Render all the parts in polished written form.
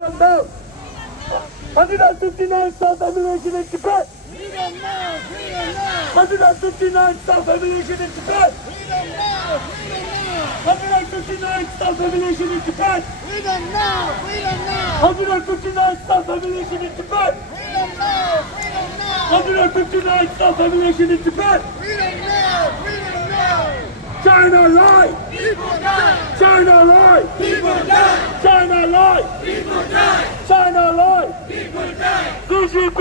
Now, 159 self-emulation in Tibet. Freedom now, freedom now. 159 self-emulation in Tibet. Freedom now, freedom now. 159 self-emulation in Tibet. Freedom now, freedom now. 159 self-emulation in Tibet. Freedom now, freedom now. 159 self-emulation in Tibet. Freedom now, freedom now. China lie. People die. China lie. People die. China lie. People die. China lie. People die. CCP.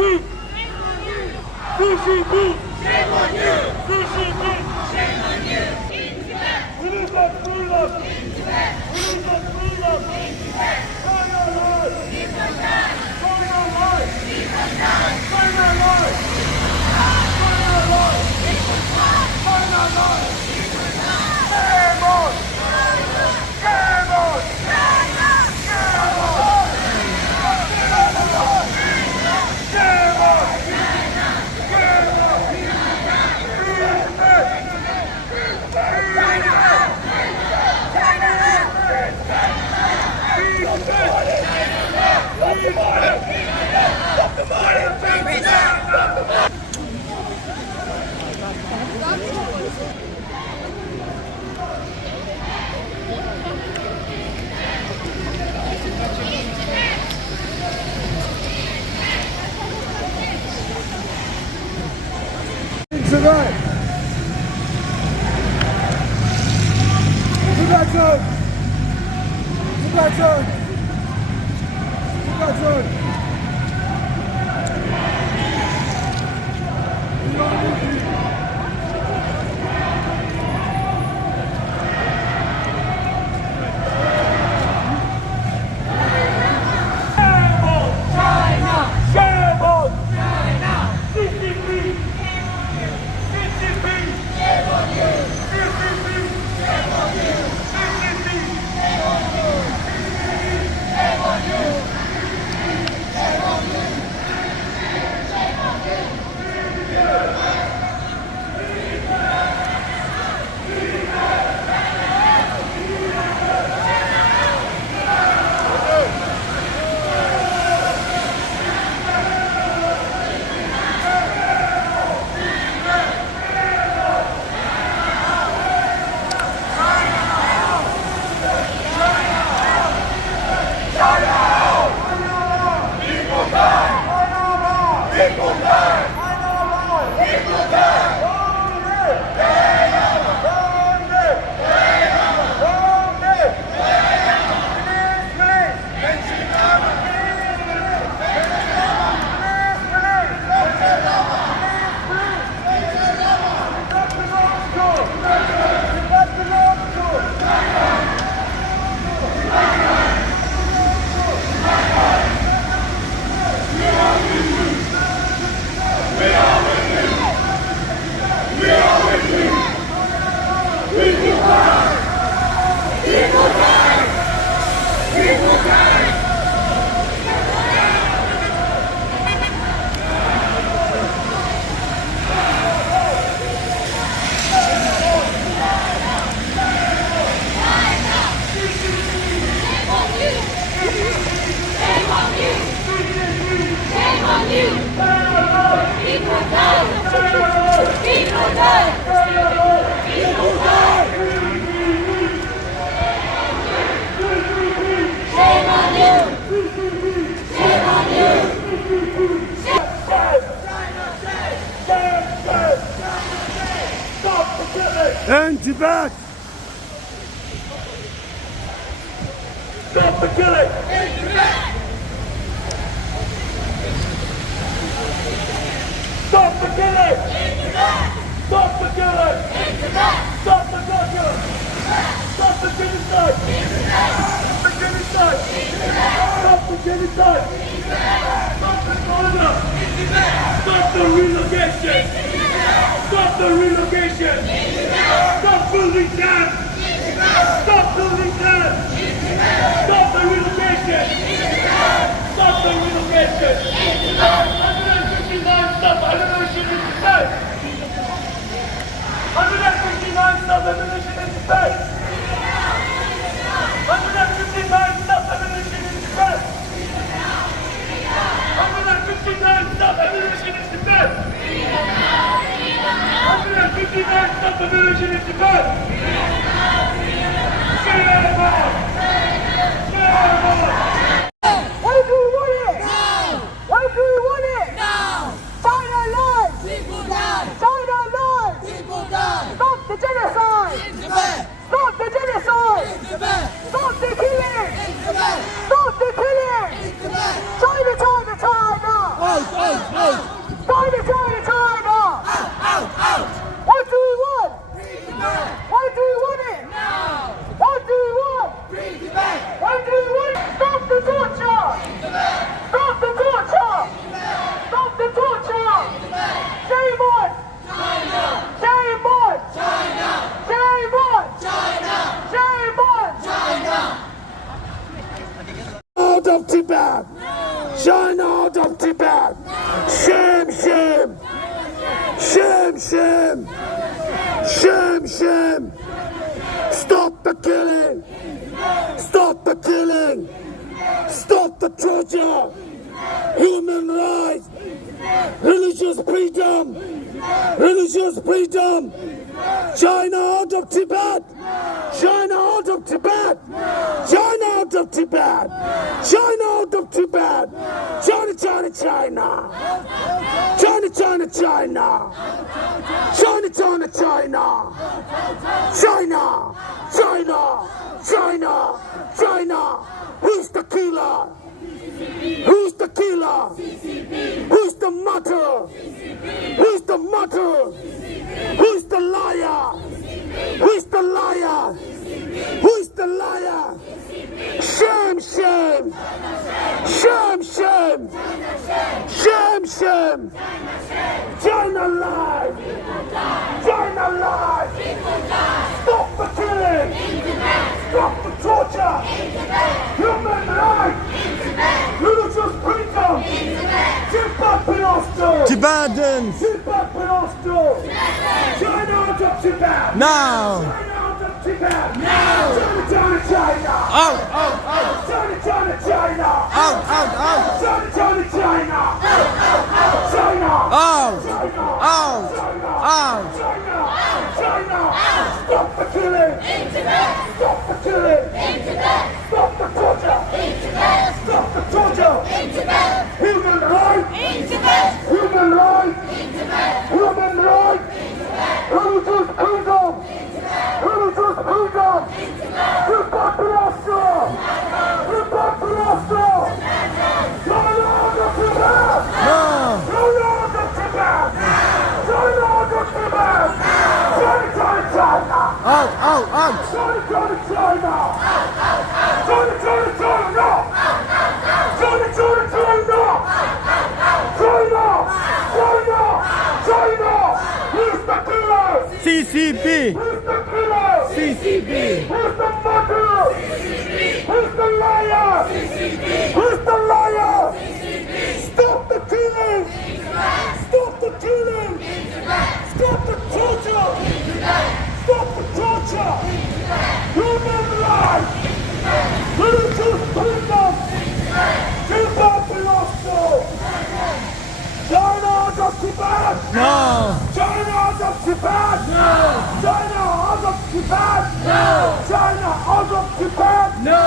CCP. Shame on you. CCP. Shame on you. In Tibet. We need that freedom. In Tibet. We need that freedom. In Tibet. China lie. People die. China lie. People die. China lie. China lie. People die. China lie. People die. Game on. Game on. China. Game on. Game on. Game on. Tonight. Tibetan. Tibetan. Tibetan. End Tibet! Stop the killing! In Tibet. Stop the killing! In Tibet. Stop the killing! In Tibet. Stop the torture! Stop the genocide! Stop the genocide! Stop the genocide! Stop the murder! Stop the relocation! Stop the relocation! Stop building camps! Stop building camps! Stop the relocation! Stop the relocation! 159 stop ammunition in Tibet! 159 stop ammunition in Tibet! 159 stop ammunition in Tibet! China out of Tibet. Shame, shame. Shame, shame. Shame, shame. Stop the killing. Stop the killing. Stop the torture. Human rights. Religious freedom. Religious freedom. China out of Tibet. China out of Tibet. China out of Tibet. China out of Tibet. China, China, China. China, China, China. China, China, China. China, China, China, China. Who's the killer? Who's the killer? Who's the martyr? Who's the martyr? Who's the liar? Who's the liar? Who's the liar? Shame, shame. Shame, shame. Shame, shame. China lies. China lies. Stop the killing. Stop the torture. Human rights. Religious freedom. Tibet Penal. Tibetans! Tibet Penal. China out of Tibet. Now! China out of Tibet. Now. China, China, China. Out, out, out! China, China, China. Out, out, out! China, China, China. China. Out! China. Out! China. Out! China. China. Stop the killing. Stop the killing. Stop the torture. Stop the torture. Human rights. Human rights. Human rights. Religious freedom. Religious freedom. Tibet Penal. Tibet Penal. China out of Tibet. No! China out of Tibet. China out of Tibet. China, China, China. Out, out, out! China, China, China. China, China, China. China, China, China. China, China, China. Who's the killer? CCP! Who's the killer? CCP! Who's the murderer? Who's the liar? Who's the liar? Stop the killing! Stop the killing! Stop the torture! Stop the torture! Human rights! Religious freedom! Tibet Penal. China out of Tibet! No! China out of Tibet! No! China out of Tibet! No! China out of Tibet! No!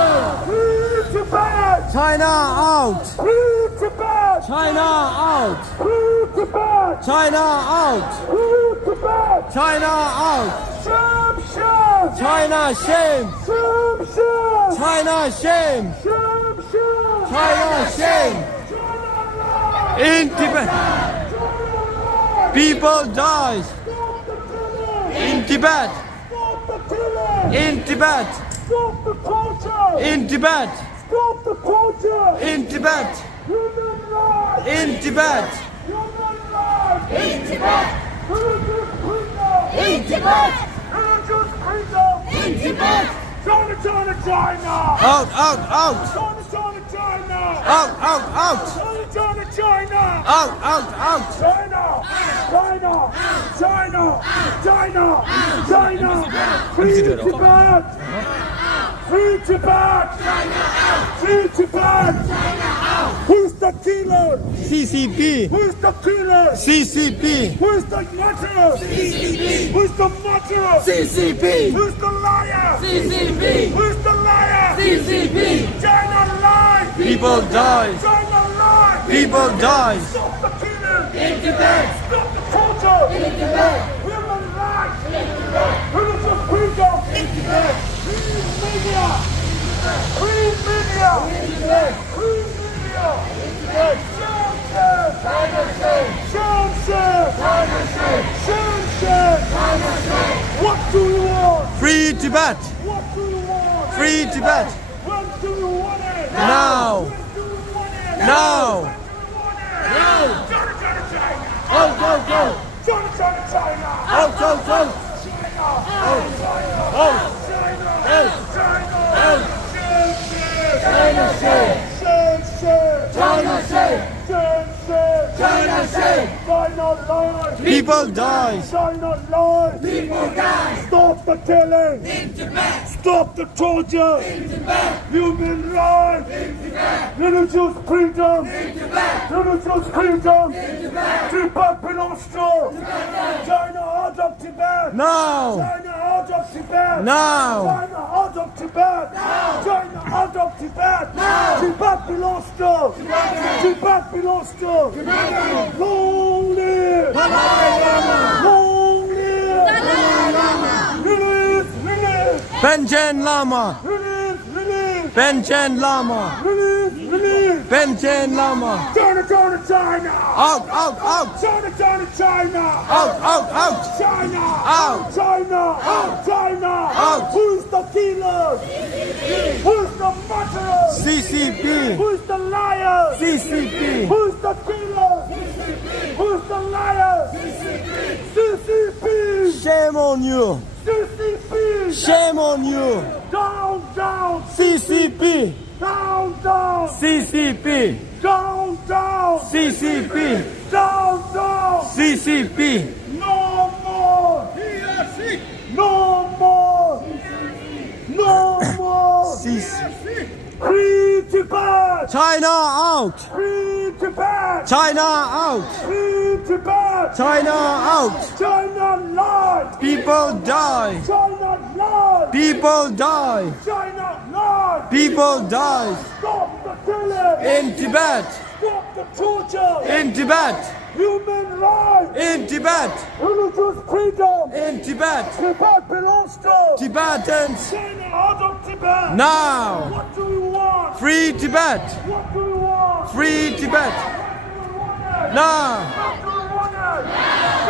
Free Tibet! China out! Free Tibet! China out! Free Tibet! China out! Free Tibet! China out! Shame, shame! China shame! Shame, shame! China shame! Shame, shame! China shame! China lies! In Tibet! China lies! People dies! Stop the killing! In Tibet! Stop the killing! In Tibet! Stop the torture! In Tibet! Stop the torture! In Tibet! Human rights! In Tibet! Human rights! In Tibet! Religious freedom! In Tibet! Religious freedom! In Tibet! China, China, China! Out, out, out! China, China, China! Out, out, out! China, China, China! Out, out, out! China! China! China! China! China! Free Tibet! Free Tibet! Free Tibet! Who's the killer? CCP! Who's the killer? CCP! Who's the murderer? CCP! Who's the murderer? CCP! Who's the liar? CCP! Who's the liar? CCP! China lies! People dies! China lies! People dies! Stop the killing! In Tibet! Stop the torture! In Tibet! Human rights! Religious freedom! Free media! Free media! Free media! What do you want? Free Tibet! What do you want? Free Tibet! When do you want it? Now! When do you want it? Now! When do you want it? China, China, China! Out, out, out! China, China, China! Out, out, out! China! Out! Out! China! China shame! China! China lies. People dies. China lies. People die. Stop the killing. In Tibet. Stop the torture. In Tibet. Human rights. In Tibet. Religious freedom. In Tibet. Religious freedom. In Tibet. Tibet belongs to China out of Tibet. Now. China out of Tibet. Now. China out of Tibet. China out of Tibet. Tibet belongs to Tibet belongs to Long live. Long live. Release, release, Panchen Lama. release, release, Panchen Lama. release, release. Panchen Lama. China, China, China. Out, out, out. China, China, China. Out, out, out. China. Out. China. China. Out. Who's the killer? Who's the murderer? CCP. Who's the liar? CCP. Who's the killer? Who's the liar? CCP. Shame on you. CCP. Shame on you. Down, down. CCP. Down, down. CCP. Down, down. CCP. Down, down. CCP. No more. No more. No more. Free Tibet. China out. Free Tibet. China out. Free Tibet. China out. China lies. People die. China lies. People die. China lies. People die. Stop the killing. In Tibet. Stop the torture. In Tibet. Human rights. In Tibet. Religious freedom. In Tibet. Tibet belongs to Tibetans. China out of Tibet. Now. What do we want? Free Tibet. What do we want? Free Tibet. What do we want? Now. What do we want?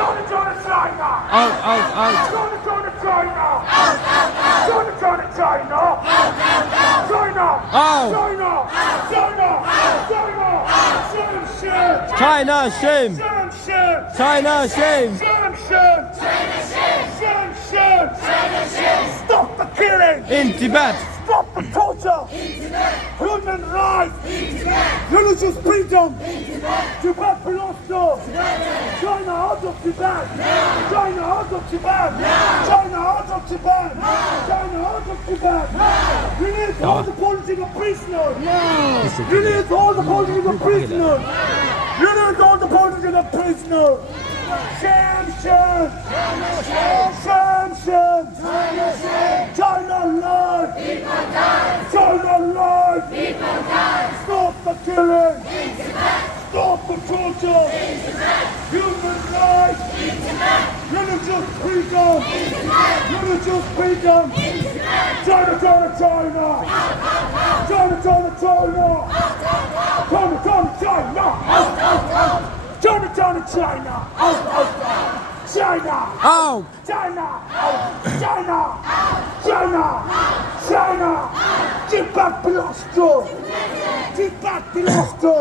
China, China. Out, out, out. China, China. China, China, China. China. Out. China. China. China. Shame, shame. China shame. Shame, shame. China shame. Shame, shame. Shame, shame. Stop the killing. In Tibet. Stop the torture. Human rights. Religious freedom. Tibet belongs to China out of Tibet. China out of Tibet. China out of Tibet. China out of Tibet. Release all the political prisoners. Release all the political prisoners. Release all the political prisoners. Shame, shame. Shame, shame. China lies. China lies. Stop the killing. Stop the torture. Human rights. Religious freedom. Religious freedom. China, China, China. China, China, China. China, China, China. China, China, China. China. Out. China. China. China. China. Tibet belongs to. Tibet belongs to.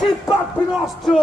Tibet belongs to.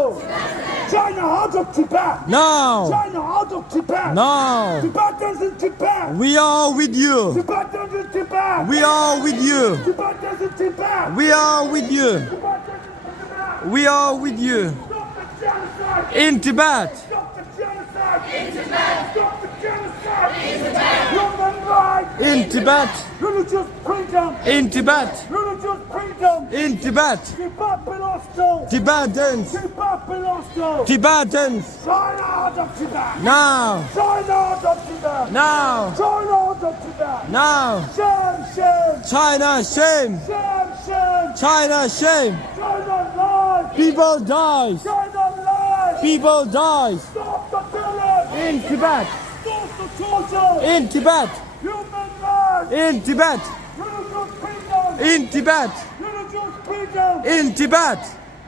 China out of Tibet. Now. China out of Tibet. Now. Tibetans in Tibet. We are with you. Tibetans in Tibet. We are with you. Tibetans in Tibet. We are with you. Tibetans in Tibet. We are with you. Stop the genocide. In Tibet. Stop the genocide. In Tibet. Stop the genocide. In Tibet. Human rights. In Tibet. Religious freedom. In Tibet. Religious freedom. In Tibet. Tibet belongs to. Tibetans. Tibet belongs to. Tibetans. China out of Tibet. Now. China out of Tibet. Now. China out of Tibet. Now. Shame, shame. China shame. Shame, shame. China shame. China lies. People dies. China lies. People dies. Stop the killing. In Tibet. Stop the torture. In Tibet. Human rights. In Tibet. Religious freedom. In Tibet. Religious freedom. In Tibet.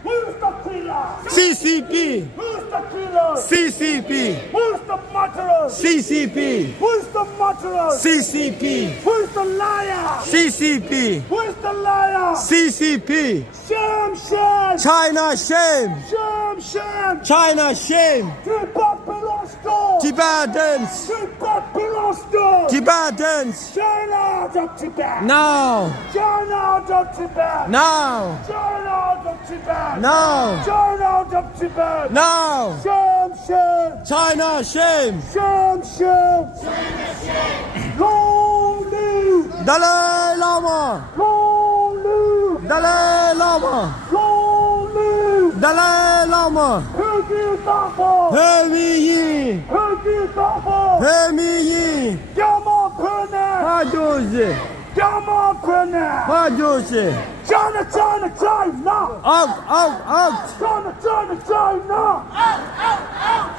Who's the killer? CCP. Who's the killer? CCP. Who's the murderer? CCP. Who's the murderer? CCP. Who's the liar? CCP. Who's the liar? CCP. Shame, shame. China shame. Shame, shame. China shame. Tibet belongs to. Tibetans. Tibet belongs to Tibetans. China out of Tibet. Now. China out of Tibet. Now. China out of Tibet. Now. China out of Tibet. Now. Shame, shame. China shame. Shame, shame. Long live. Dalai Lama. Long live. Dalai Lama. Long live. Dalai Lama. Högre Daffa. Hör mi yi. Högre Daffa. Hör mi yi. Gammal Pune. Hajosi. Gammal Pune. Hajosi. China, China, China. Out, out, out. China, China, China.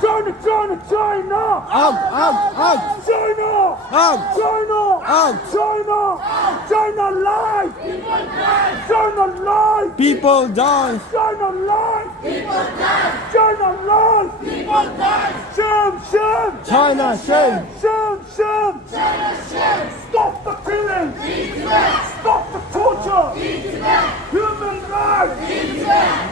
China, China, China. Out, out, out. China. Out. China. Out. China. China live. China live. People die. China live. People die. China live. People die. Shame, shame. China shame. Shame, shame. China shame. Stop the killing. Stop the torture. Human rights.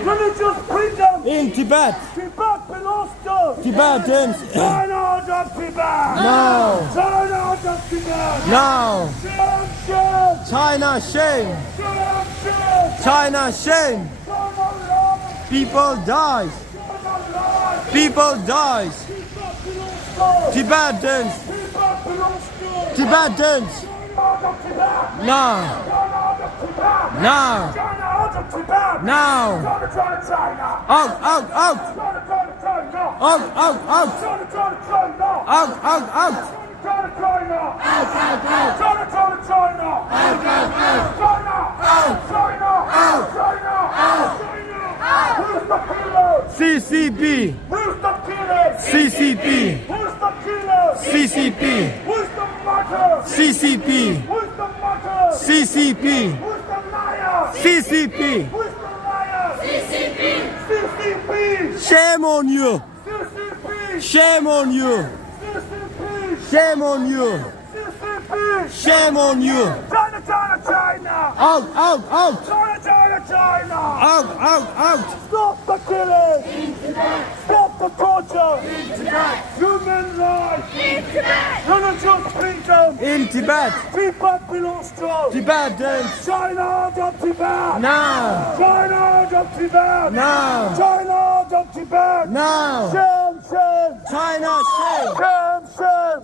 Religious freedom. In Tibet. Tibet belongs to Tibetans. China out of Tibet. Now. China out of Tibet. Now. Shame, shame. China shame. Shame, shame. China shame. China life. People die. China life. People die. Tibet belongs to Tibetans. Tibet belongs to Tibetans. China out of Tibet. Now. China out of Tibet. Now. China out of Tibet. Now. China, China, China. Out, out, out. China, China, China. Out, out, out. China, China, China. Out, out, out. China, China. China, China, China. China. China. China. Who's the killer? CCP. Who's the killer? CCP. Who's the killer? CCP. Who's the martyr? CCP. Who's the martyr? CCP. Who's the liar? CCP. Who's the liar? CCP. CCP. Shame on you. CCP. Shame on you. CCP. Shame on you. CCP. Shame on you. China, China, China. Out, out, out. China, China, China. Out, out, out. Stop the killing. Stop the torture. Human rights. Religious freedom. In Tibet. Tibet belongs to Tibetans. China out of Tibet. Now. China out of Tibet. Now. China out of Tibet. Now. Shame, shame. China shame. Shame, shame.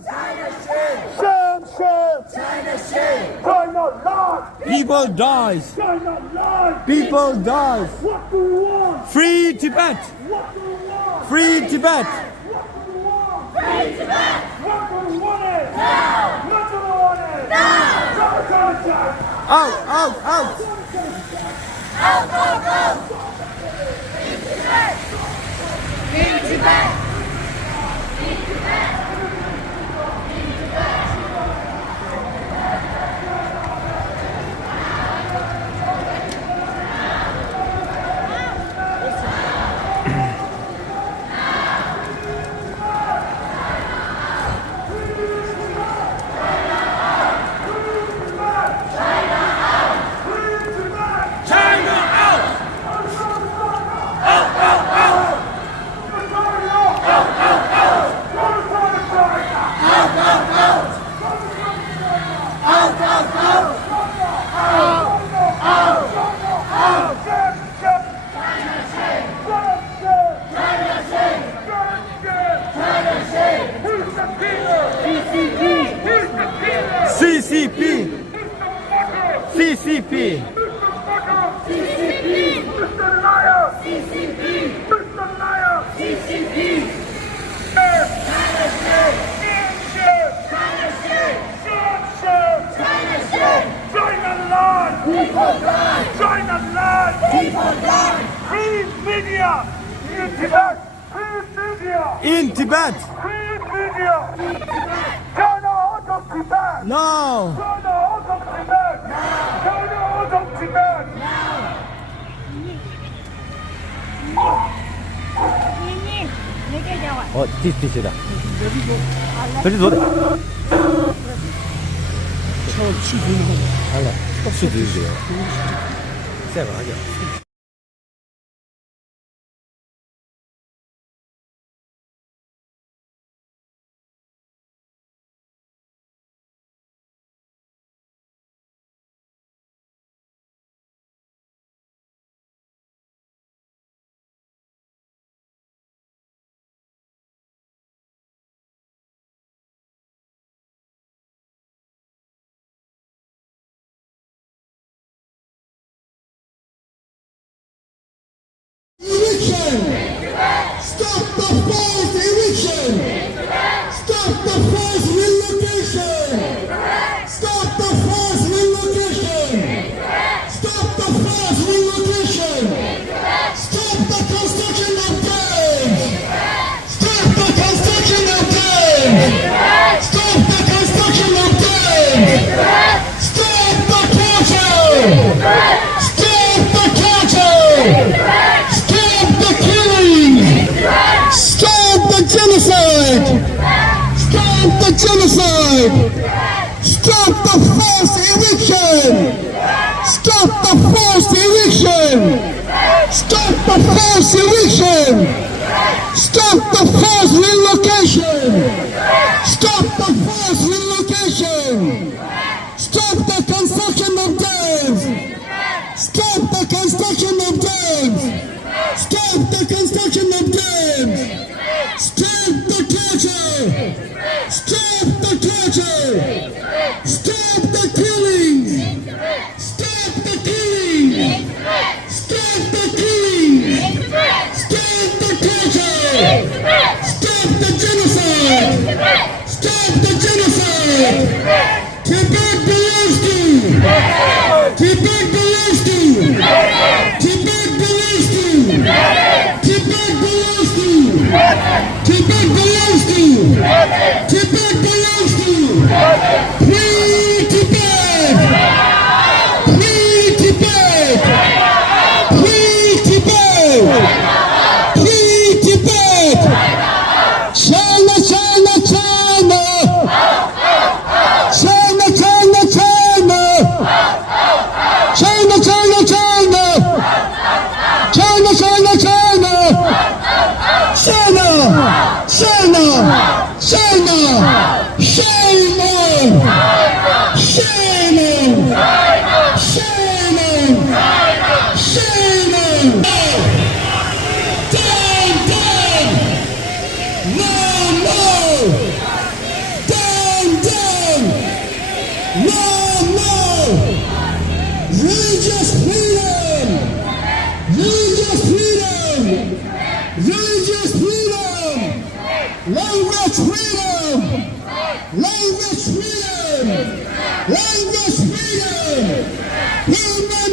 Shame, shame. China lies. People dies. China lies. People dies. What do you want? Free Tibet. What do you want? Free Tibet. What do you want? What do you want it? What do you want it? China, China, China. Out, out, out. In Tibet. CCP. CCP. Mr. Liar! Mr. Liar! China lies! Free media! In Tibet! Free media! In Tibet. Free media! China out of Tibet! Now. China out of Tibet! China out of Tibet! 디스티시다. 그래도 노래. 알라. 취주세요. 쎄가 하죠. eviction! Stop the forced eviction! Stop the forced relocation! Stop the forced relocation! Stop the forced relocation! Stop the construction of dams! Stop the construction of dams! Stop the construction of dams! Stop the torture! Stop the torture! Stop the killing! Stop the genocide! Stop the genocide! Stop the forced eviction! Stop the forced eviction! Stop the forced eviction! Stop the forced relocation! Stop the forced relocation! Stop the construction of dams! Stop the construction of dams! Stop the construction of dams! Stop the torture! Stop the torture! Stop the killing! Stop the killing! Stop the killing! Stop the torture! Stop the genocide! Stop the genocide! Tibet belongs to! Tibet belongs to! Tibet belongs to! Tibet belongs to! Tibet belongs to! Tibet belongs to! Free Tibet! Free Tibet! Free Tibet! Free Tibet! China, China, China! China, China, China! China, China, China! China, China, China! China! China! China! Shame on! Shame on! Shame on! Shame on! Down, down! No, no! Down, down! No, no! Religious freedom! Religious freedom! Religious freedom! Language freedom! Language freedom! Language freedom! Human